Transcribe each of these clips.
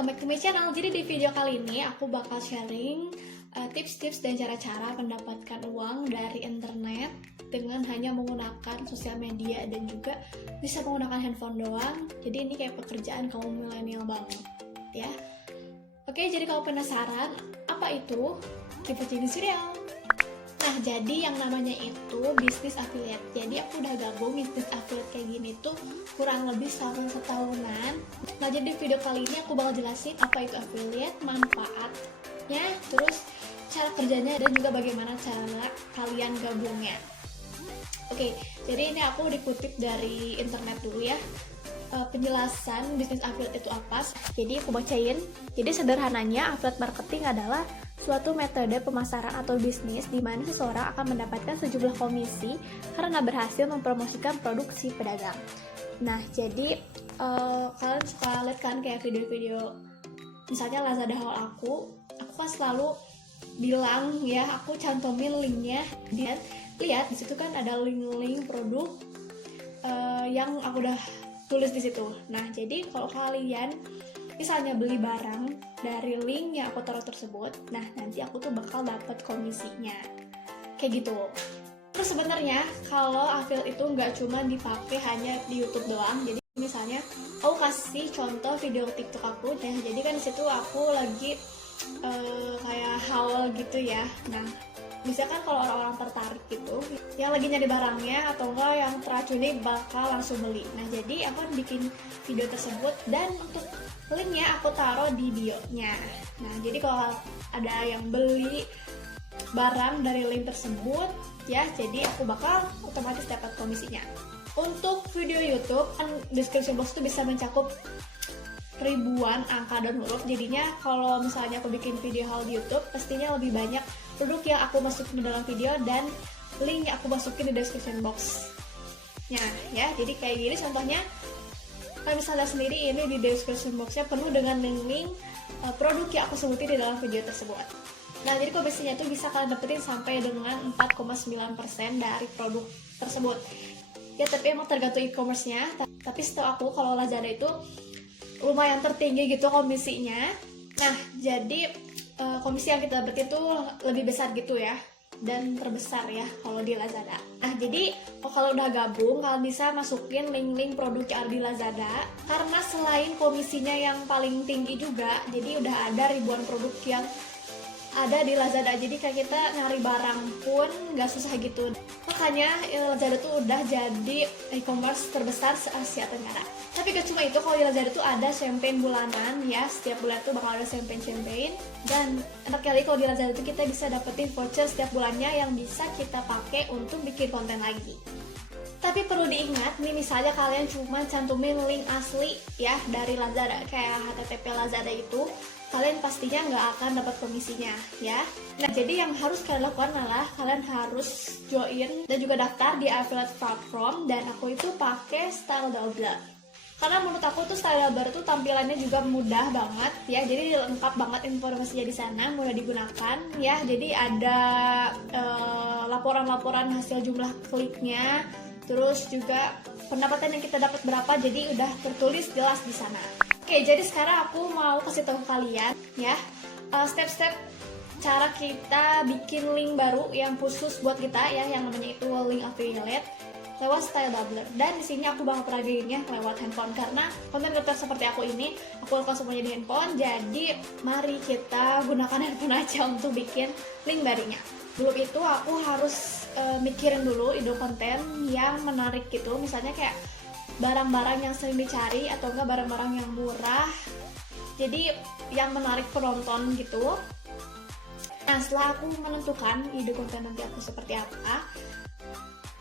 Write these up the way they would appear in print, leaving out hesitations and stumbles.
welcome back to my channel. Jadi di video kali ini aku bakal sharing tips-tips dan cara-cara mendapatkan uang dari internet dengan hanya menggunakan sosial media dan juga bisa menggunakan handphone doang. Jadi ini kayak pekerjaan kaum milenial banget ya. Oke, jadi kalau penasaran apa itu, keep watching this video. Nah, jadi yang namanya itu bisnis affiliate. Jadi aku udah gabung bisnis affiliate kayak gini tuh kurang lebih selama setahunan. Nah, jadi di video kali ini aku bakal jelasin apa itu affiliate, manfaatnya, terus cara kerjanya, dan juga bagaimana cara kalian gabungnya. Oke, jadi ini aku dikutip dari internet dulu ya. Penjelasan bisnis affiliate itu apa. Jadi aku bacain. Jadi sederhananya affiliate marketing adalah suatu metode pemasaran atau bisnis di mana seseorang akan mendapatkan sejumlah komisi karena berhasil mempromosikan produk si pedagang. Nah, jadi kalian suka lihat kan kayak video-video misalnya Lazada haul aku kan selalu bilang ya, aku cantumin linknya, dan lihat di situ kan ada link-link produk yang aku udah tulis di situ. Nah, jadi kalau kalian misalnya beli barang dari link yang aku taruh tersebut, nah nanti aku tuh bakal dapat komisinya kayak gitu. Terus sebenarnya kalau affiliate itu nggak cuma dipakai hanya di YouTube doang. Jadi misalnya aku kasih contoh video TikTok aku, nah jadi kan di situ aku lagi kayak haul gitu ya. Nah, misalkan kalau orang-orang tertarik gitu yang lagi nyari barangnya atau enggak yang teracuni bakal langsung beli. Nah, jadi aku bikin video tersebut dan untuk linknya aku taruh di bio-nya. Nah, jadi kalau ada yang beli barang dari link tersebut ya, jadi aku bakal otomatis dapat komisinya. Untuk video YouTube kan description box itu bisa mencakup ribuan angka dan huruf. Jadinya kalau misalnya aku bikin video haul di YouTube, pastinya lebih banyak produk yang aku masukin di dalam video dan link yang aku masukin di description box. Nah, ya, jadi kayak gini contohnya. Kalian bisa lihat sendiri ini di description boxnya penuh dengan link produk yang aku sebutin di dalam video tersebut. Nah, jadi komisinya itu bisa kalian dapetin sampai dengan 4,9% dari produk tersebut. Ya, tapi emang tergantung e-commerce-nya. Tapi setahu aku kalau Lazada itu lumayan tertinggi gitu komisinya. Nah, jadi komisi yang kita dapetin itu lebih besar gitu ya, dan terbesar ya kalau di Lazada. Nah, jadi kalau udah gabung, kalian bisa masukin link-link produk yang ada di Lazada. Karena selain komisinya yang paling tinggi juga, jadi udah ada ribuan produk yang ada di Lazada. Jadi kayak kita nyari barang pun nggak susah gitu. Makanya Lazada tuh udah jadi e-commerce terbesar se-Asia Tenggara. Tapi gak cuma itu, kalau di Lazada tuh ada campaign bulanan ya. Setiap bulan tuh bakal ada campaign. Dan enak kali kalau di Lazada tuh kita bisa dapetin voucher setiap bulannya yang bisa kita pakai untuk bikin konten lagi. Tapi perlu diingat nih, misalnya kalian cuma cantumin link asli ya dari Lazada, kayak HTTP Lazada itu, kalian pastinya nggak akan dapat komisinya ya. Nah, jadi yang harus kalian lakukan adalah kalian harus join dan juga daftar di affiliate platform, dan aku itu pakai StyleDoubler. Karena menurut aku tuh StyleDoubler tuh tampilannya juga mudah banget ya. Jadi lengkap banget informasinya di sana, mudah digunakan ya. Jadi ada laporan-laporan hasil jumlah kliknya, terus juga pendapatan yang kita dapat berapa, jadi udah tertulis jelas di sana. Oke, jadi sekarang aku mau kasih tahu kalian ya step-step cara kita bikin link baru yang khusus buat kita ya, yang namanya itu link affiliate lewat StyleDoubler. Dan di sini aku bakal peragainnya lewat handphone karena konten kreator seperti aku ini aku lakukan semuanya di handphone. Jadi mari kita gunakan handphone aja untuk bikin link barunya. Dulu itu aku harus mikirin dulu ide konten yang menarik gitu, misalnya kayak barang-barang yang sering dicari atau enggak barang-barang yang murah, jadi yang menarik penonton gitu. Nah, setelah aku menentukan ide konten nanti aku seperti apa,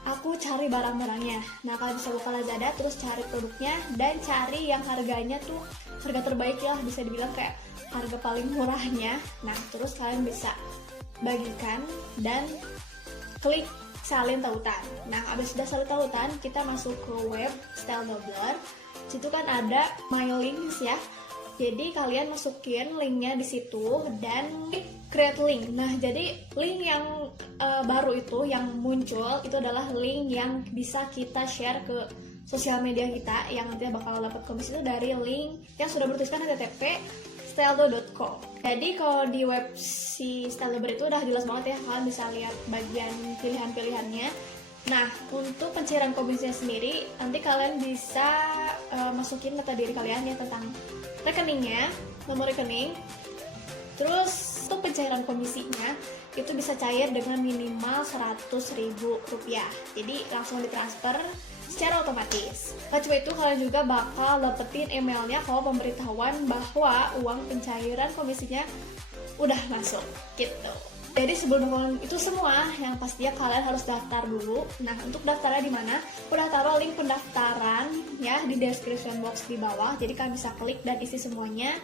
aku cari barang-barangnya. Nah, kalian bisa buka Lazada, terus cari produknya dan cari yang harganya tuh harga terbaik ya, bisa dibilang kayak harga paling murahnya. Nah, terus kalian bisa bagikan dan klik salin tautan. Nah, abis udah salin tautan, kita masuk ke web StyleDoubler. Situ kan ada my links ya. Jadi kalian masukin linknya di situ dan klik create link. Nah, jadi link yang baru itu yang muncul itu adalah link yang bisa kita share ke sosial media kita, yang nantinya bakal dapat komisi itu dari link yang sudah bertuliskan http styldo.co. Jadi kalau di web si Styldo itu udah jelas banget ya, kalian bisa lihat bagian pilihan-pilihannya. Nah, untuk pencairan komisinya sendiri, nanti kalian bisa masukin data diri kalian ya tentang rekeningnya, nomor rekening. Terus untuk pencairan komisinya itu bisa cair dengan minimal Rp100.000. Jadi langsung ditransfer secara otomatis. Nah, cuma itu kalian juga bakal dapetin emailnya kalau pemberitahuan bahwa uang pencairan komisinya udah masuk gitu. Jadi sebelum melakukan itu semua, yang pastinya kalian harus daftar dulu. Nah, untuk daftarnya di mana? Udah taruh link pendaftaran ya di description box di bawah. Jadi kalian bisa klik dan isi semuanya.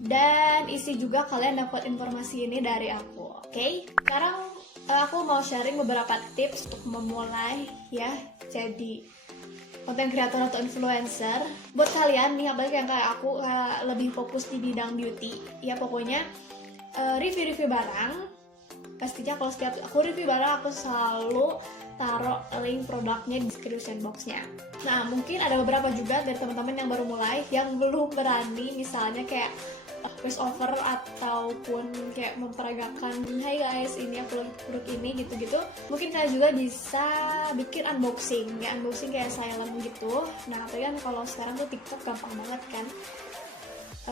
Dan isi juga kalian dapat informasi ini dari aku, oke? Sekarang aku mau sharing beberapa tips untuk memulai ya jadi konten kreator atau influencer. Buat kalian nih, apalagi yang kayak aku lebih fokus di bidang beauty, ya pokoknya review-review barang. Pastinya kalau setiap aku review barang, aku selalu taruh link produknya di description boxnya. Nah, mungkin ada beberapa juga dari teman-teman yang baru mulai yang belum berani, misalnya kayak voice over ataupun kayak memperagakan, hai guys, ini aku produk ini gitu-gitu. Mungkin kalian juga bisa bikin unboxing, ya unboxing kayak silent gitu. Nah, tapi kan kalau sekarang tuh TikTok gampang banget kan.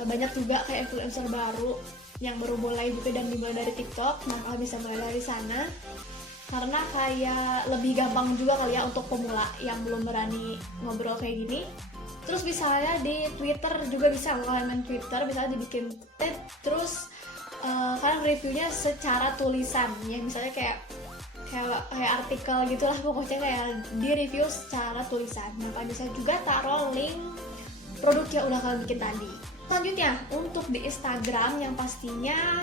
Banyak juga kayak influencer baru yang baru mulai gitu dan dimulai dari TikTok. Nah, kalian bisa mulai dari sana karena kayak lebih gampang juga kali ya untuk pemula yang belum berani ngobrol kayak gini. Terus misalnya di Twitter juga bisa, kalau kalian main Twitter bisa dibikin tweet, terus kalian reviewnya secara tulisan ya, misalnya kayak artikel gitulah, pokoknya kayak di review secara tulisan. Nah, kalian bisa juga taruh link produk yang udah kalian bikin tadi. Selanjutnya untuk di Instagram, yang pastinya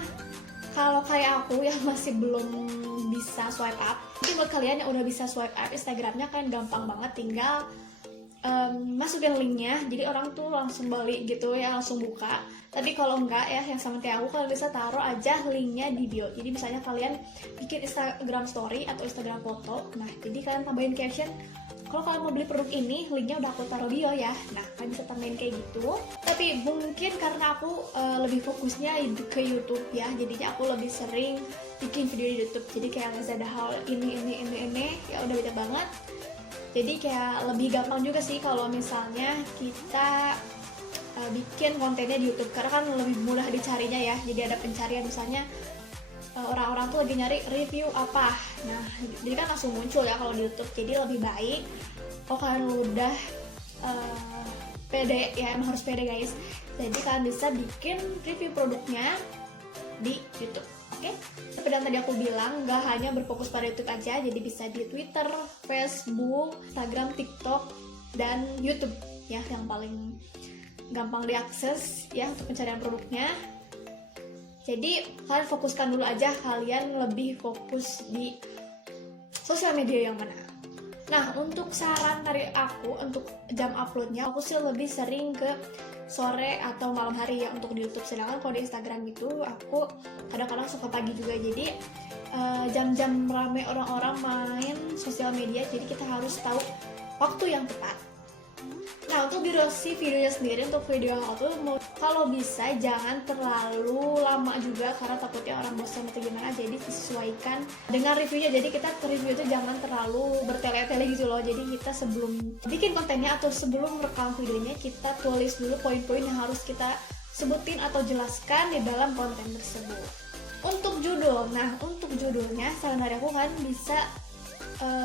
kalau kayak aku yang masih belum bisa swipe up, mungkin buat kalian yang udah bisa swipe up Instagramnya kan gampang banget, tinggal masukin linknya, jadi orang tuh langsung balik gitu ya, langsung buka. Tapi kalau enggak ya, yang sama kayak aku, kalian bisa taruh aja linknya di bio. Jadi misalnya kalian bikin Instagram story atau Instagram foto, nah jadi kalian tambahin caption, kalau kalian mau beli produk ini, linknya udah aku taruh bio ya. Nah, kalian bisa tambahin kayak gitu. Tapi mungkin karena aku lebih fokusnya ke YouTube ya, jadinya aku lebih sering bikin video di YouTube. Jadi kayak ada hal ini ya udah beda banget. Jadi kayak lebih gampang juga sih kalau misalnya kita bikin kontennya di YouTube, karena kan lebih mudah dicarinya ya. Jadi ada pencarian, misalnya orang-orang tuh lagi nyari review apa, nah jadi kan langsung muncul ya kalau di YouTube. Jadi lebih baik kalau kalian udah pede ya, emang harus pede guys. Jadi kalian bisa bikin review produknya di YouTube. Oke, seperti yang tadi aku bilang, gak hanya berfokus pada YouTube aja, jadi bisa di Twitter, Facebook, Instagram, TikTok, dan YouTube ya, yang paling gampang diakses ya untuk pencarian produknya. Jadi kalian fokuskan dulu aja, kalian lebih fokus di sosial media yang mana. Nah, untuk saran dari aku untuk jam uploadnya, aku sih lebih sering ke sore atau malam hari ya untuk di YouTube. Sedangkan kalau di Instagram itu aku kadang-kadang suka pagi juga. Jadi jam-jam rame orang-orang main sosial media, jadi kita harus tahu waktu yang tepat. Nah, untuk durasi videonya sendiri, untuk video yang aku mau, kalau bisa jangan terlalu lama juga, karena takutnya orang bosan atau gimana. Jadi disesuaikan dengan reviewnya. Jadi kita review itu jangan terlalu bertele-tele gitu loh. Jadi kita sebelum bikin kontennya atau sebelum rekam videonya, kita tulis dulu poin-poin yang harus kita sebutin atau jelaskan di dalam konten tersebut. Untuk judul, nah untuk judulnya saran dari aku, kan bisa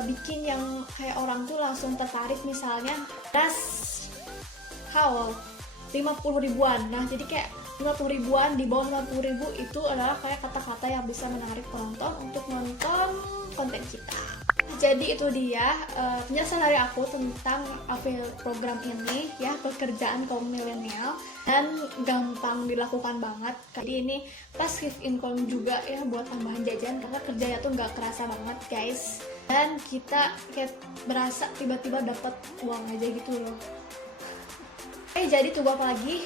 bikin yang kayak orang tuh langsung tertarik, misalnya das haul 50 ribuan. Nah, jadi kayak 50 ribuan, di bawah 50 ribu itu adalah kayak kata-kata yang bisa menarik penonton untuk nonton konten kita. Jadi itu dia penjelasan dari aku tentang affiliate program ini ya, pekerjaan kaum milenial dan gampang dilakukan banget. Jadi ini passive income juga ya, buat tambahan jajan, karena kerjanya tuh nggak kerasa banget guys, dan kita kayak berasa tiba-tiba dapat uang aja gitu loh. Jadi tunggu apa lagi?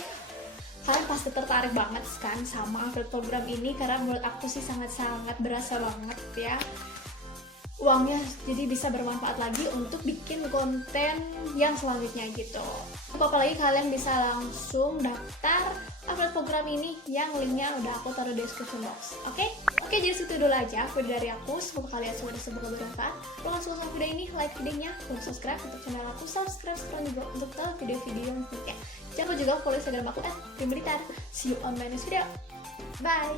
kalian pasti tertarik banget kan sama affiliate program ini, karena menurut aku sih sangat-sangat berasa banget ya uangnya, jadi bisa bermanfaat lagi untuk bikin konten yang selanjutnya gitu. Apalagi kalian bisa langsung daftar affiliate program ini yang linknya udah aku taruh di description box. Oke, jadi segitu dulu aja video dari aku. Semoga kalian semua bermanfaat. Kalau kalian suka sama video ini, like videonya, dan subscribe untuk channel aku, subscribe juga untuk tahu video-video selanjutnya. Jangan lupa juga follow Instagram aku @primblitar. See you on my next video. Bye.